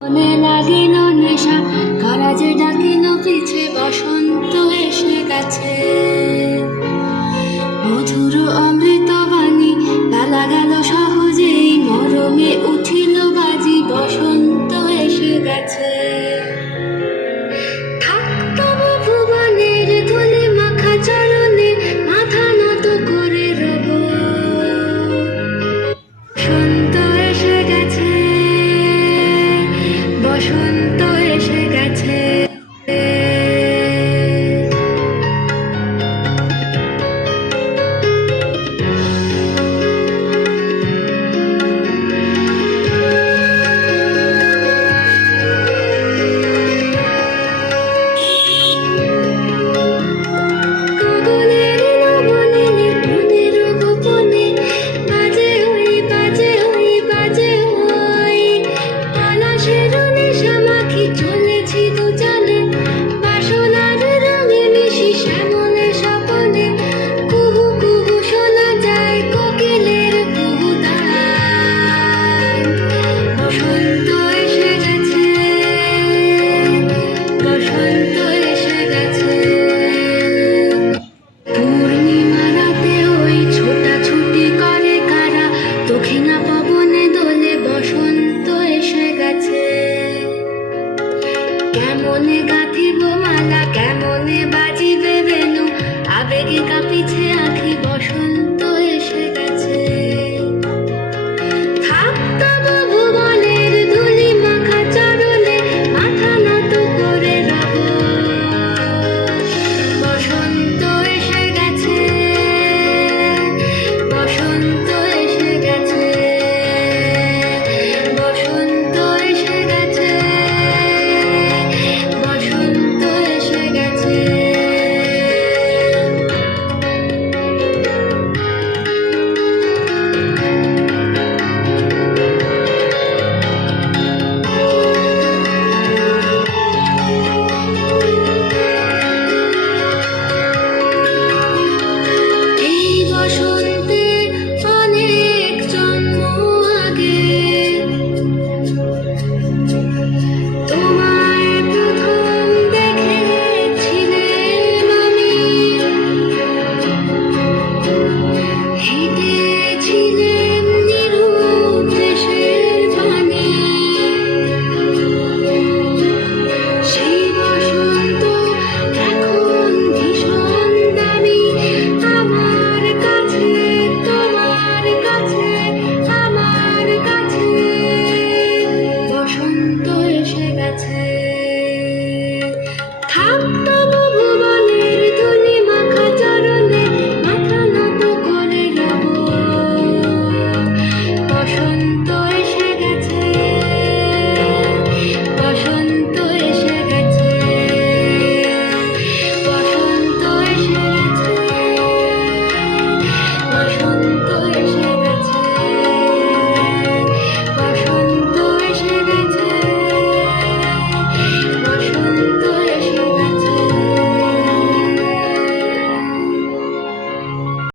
মনে লাগিল নেশা, কারা যে ডাকিল পিছে, বসন্ত এসে গেছে। মধুর অমৃত বাণী বেলা গেল সহজেই, মরমে উঠিল বাজি, বসন্ত এসে গেছে। থাকতব ভুবনের ধুলি মাখা চরণে, মাথা নত করে রব। বসন্ত এসে গেছে, বসন্ত এসে গেছে। গগনের লবণে মনের গোপনে, বাজে হই বাজে হই বাজে হই, পলাশের নেশা মাখি চলেছি দুজনে, বাসনার রঙে মিশি শ্যামলে স্বপনে। কুহু কুহু শোনা যায় কোকিলের কুহুতান। বসন্ত এসে গেছে, বসন্ত এসে গেছে। পূর্ণিমা রাতে ওই ছোটাছুটি করে কারা, দক্ষিণা পবনে দোলে, বসন্ত এসে গেছে। কেমনে গাঁথিব মালা, কেমনে বাজিবে বেণু, আবেগে কাঁপিছে আঁখি, বসন্ত এসে গেছে। থাকতব ভুবনের ধুলি মাখা চরণে, মাথা নত করে রব। বসন্ত এসে গেছে, বসন্ত এসে গেছে, বসন্ত এসে গেছে, বসন্ত এসে গেছে। এই বসন্তে অনেক জন্ম আগে, তোমায় প্রথম দেখেছিলেম আমি। হেঁটেছিলেম নিরূপ দেশের পানে, সেই বসন্ত এখন ভীষণ দামি আমার কাছে, তোমার কাছে, আমার কাছে। বসন্ত এসে গেছে।